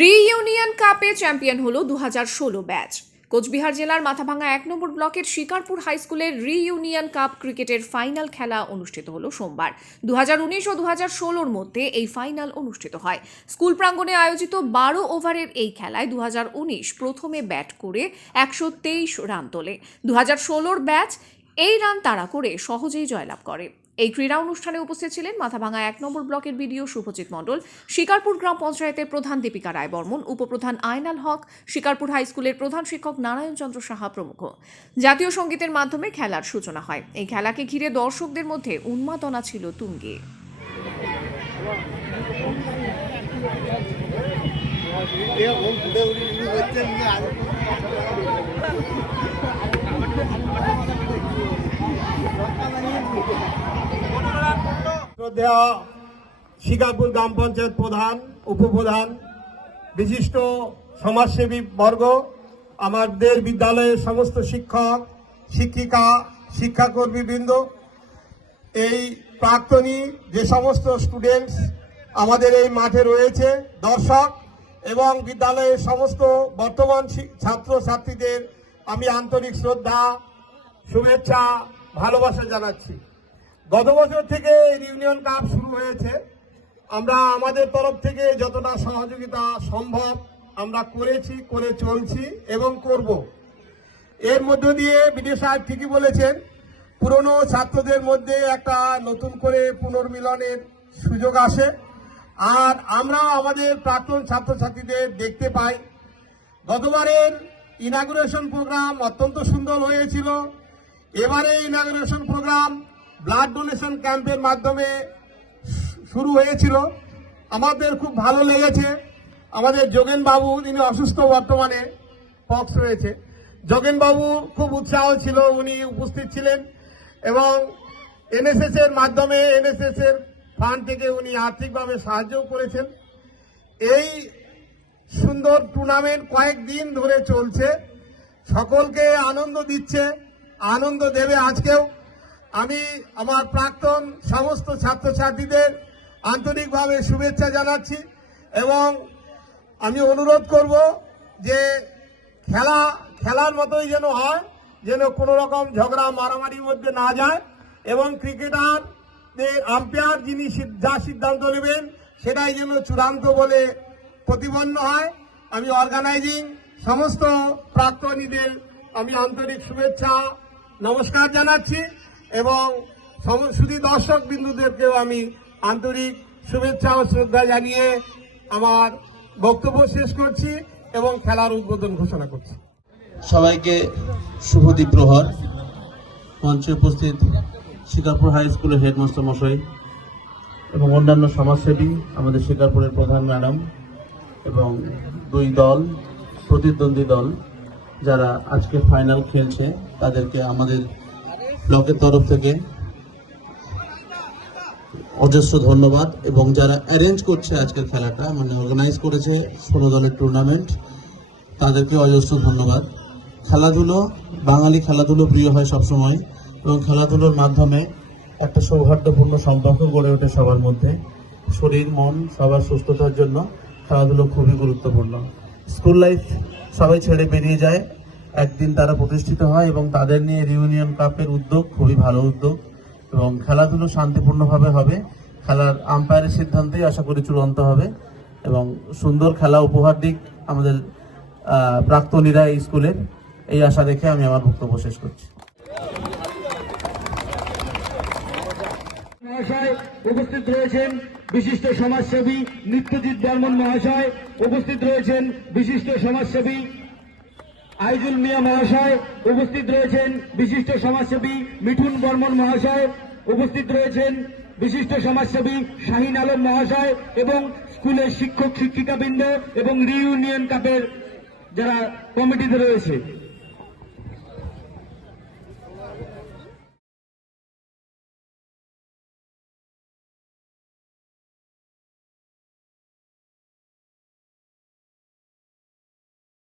Reunion কাপে champion হলো দু হাজার ষোলো ব্যাচ। কোচবিহার জেলার মাথাভাঙ্গা এক নম্বর ব্লকের শিকারপুর হাই স্কুলের রিইউনিয়ন কাপ ক্রিকেটের ফাইনাল খেলা অনুষ্ঠিত হলো সোমবার। দু হাজার উনিশ ও দু ষোলোর মধ্যে এই ফাইনাল অনুষ্ঠিত হয়। স্কুল প্রাঙ্গণে আয়োজিত বারো ওভারের এই খেলায় দু হাজার উনিশ প্রথমে ব্যাট করে একশো তেইশ রান তোলে। দু ষোলোর ব্যাচ এই রান তাড়া করে সহজেই জয়লাভ করে। এই ক্রীড়া অনুষ্ঠানে উপস্থিত ছিলেন মাথাভাঙ্গা এক নম্বর ব্লকের বিডিও শুভজিৎ মণ্ডল, শিকারপুর গ্রাম পঞ্চায়েতের প্রধান দীপিকা রায় বর্মন উপপ্রধান আয়নাল হক, শিকারপুর হাই স্কুলের প্রধান শিক্ষক নারায়ণ চন্দ্র সাহা প্রমুখ। জাতীয় সঙ্গীতের মাধ্যমে খেলার সূচনা হয়। এই খেলাকে ঘিরে দর্শকদের মধ্যে উন্মাদনা ছিল তুঙ্গে। শ্রদ্ধেয় শিকারপুর গ্রাম পঞ্চায়েত প্রধান, উপপ্রধান, বিশিষ্ট সমাজসেবী বর্গ, আমাদের বিদ্যালয়ের সমস্ত শিক্ষক, শিক্ষিকা, শিক্ষাকর্মীবৃন্দ, এই প্রাক্তনী যে সমস্ত স্টুডেন্টস আমাদের এই মাঠে রয়েছে, দর্শক এবং বিদ্যালয়ের সমস্ত বর্তমান ছাত্র ছাত্রীদের আমি আন্তরিক শ্রদ্ধা, শুভেচ্ছা, ভালোবাসা জানাচ্ছি। গত বছর থেকে ইউনিয়ন কাপ শুরু হয়েছে। আমরা আমাদের তরফ থেকে যতটা সহযোগিতা সম্ভব আমরা করেছি, করে চলছি এবং করব। এর মধ্য দিয়ে বিডিও সাহেব ঠিকই বলেছেন, পুরনো ছাত্রদের মধ্যে একটা নতুন করে পুনর্মিলনের সুযোগ আসে। আর আমরা আমাদের প্রাক্তন ছাত্রছাত্রীদের দেখতে পাই। গতবারের ইনাগুরেশন প্রোগ্রাম অত্যন্ত সুন্দর হয়েছিল। এবারে ইনাগুরেশন প্রোগ্রাম ব্লাড ডোনেশন ক্যাম্পের মাধ্যমে শুরু হয়েছিল। আমাদের খুব ভালো লেগেছে। আমাদের যোগেন বাবু তিনি অসুস্থ বর্তমানে, পক্স রয়েছে। যোগেন বাবু খুব উৎসাহ ছিল, উনি উপস্থিত ছিলেন এবং এনএসএস এর মাধ্যমে এনএসএস এর ফান্ড থেকে উনি আর্থিকভাবে সাহায্য করেছেন। এই সুন্দর টুর্নামেন্ট কয়েকদিন ধরে চলছে। সকলকে আনন্দ দিচ্ছে, আনন্দ দেবে আজকেও। আমি আমার প্রাক্তন সমস্ত ছাত্রছাত্রীদের আন্তরিকভাবে শুভেচ্ছা জানাচ্ছি এবং আমি অনুরোধ করব যে খেলা, খেলার মতোই যেন হয়, যেন কোনো রকম ঝগড়া, মারামারির মধ্যে না যায় এবং ক্রিকেটারদের আম্পায়ার যিনি যা সিদ্ধান্ত নেবেন সেটাই যেন চূড়ান্ত বলে প্রতিপন্ন হয়। আমি অর্গানাইজিং সমস্ত প্রাক্তনীদের আমি আন্তরিক শুভেচ্ছা, নমস্কার জানাচ্ছি। এবং শুধু দর্শক বিন্দুদেরকেও আমি আন্তরিক শুভেচ্ছা ও শ্রদ্ধা জানিয়ে আমার বক্তব্য শেষ করছি এবং খেলার উদ্বোধন ঘোষণা করছি। সবাইকে শুভ প্রহর মঞ্চে উপস্থিত শিকারপুর হাই স্কুলের হেডমাস্টার মশাই এবং অন্যান্য সমাজসেবী, আমাদের শিকারপুরের প্রধান ম্যাডাম এবং দুই দল, প্রতিদ্বন্দ্বী দল, যারা আজকে ফাইনাল খেলছে, তাদেরকে আমাদের ব্লকের তরফ থেকে অজস্র ধন্যবাদ। এবং যারা অ্যারেঞ্জ করছে আজকের খেলাটা মানে অর্গানাইজ করেছে ষোলো দলের টুর্নামেন্ট তাদেরকে অজস্র ধন্যবাদ। খেলাধুলো, বাঙালি খেলাধুলো প্রিয় হয় সবসময়, এবং খেলাধুলোর মাধ্যমে একটা সৌহার্দ্যপূর্ণ সম্পর্ক গড়ে ওঠে সবার মধ্যে। শরীর, মন, সবার সুস্থতার জন্য খেলাধুলো খুবই গুরুত্বপূর্ণ। স্কুল লাইফ সবাই ছেড়ে বেরিয়ে যায়। একদিন তারা প্রতিষ্ঠিত হয় এবং তাদের নিয়ে রিউনিয়ন কাপের উদ্যোগ, খুবই ভালো উদ্যোগ। এবং খেলাধুলো শান্তিপূর্ণভাবে হবে। খেলার আম্পায়ারের সিদ্ধান্তেই আশা করি চূড়ান্ত হবে। এবং সুন্দর খেলা উপহার দিক আমাদের প্রাক্তনীরা এই স্কুলের এই আশা রেখে আমি আমার বক্তব্য শেষ করছি। উপস্থিত রয়েছেন বিশিষ্ট সমাজসেবী নিত্যজিৎ বর্মন মহাশয়। উপস্থিত রয়েছেন বিশিষ্ট সমাজসেবী আইজুল মিয়া মহাশয় উপস্থিত রয়েছেন বিশিষ্ট সমাজসেবী মিঠুন বর্মন মহাশয় উপস্থিত রয়েছেন বিশিষ্ট সমাজসেবী শাহিন আলম মহাশয় এবং স্কুলের শিক্ষক শিক্ষিকাবৃন্দ এবং রিউনিয়ন কাপের যারা কমিটিতে রয়েছে।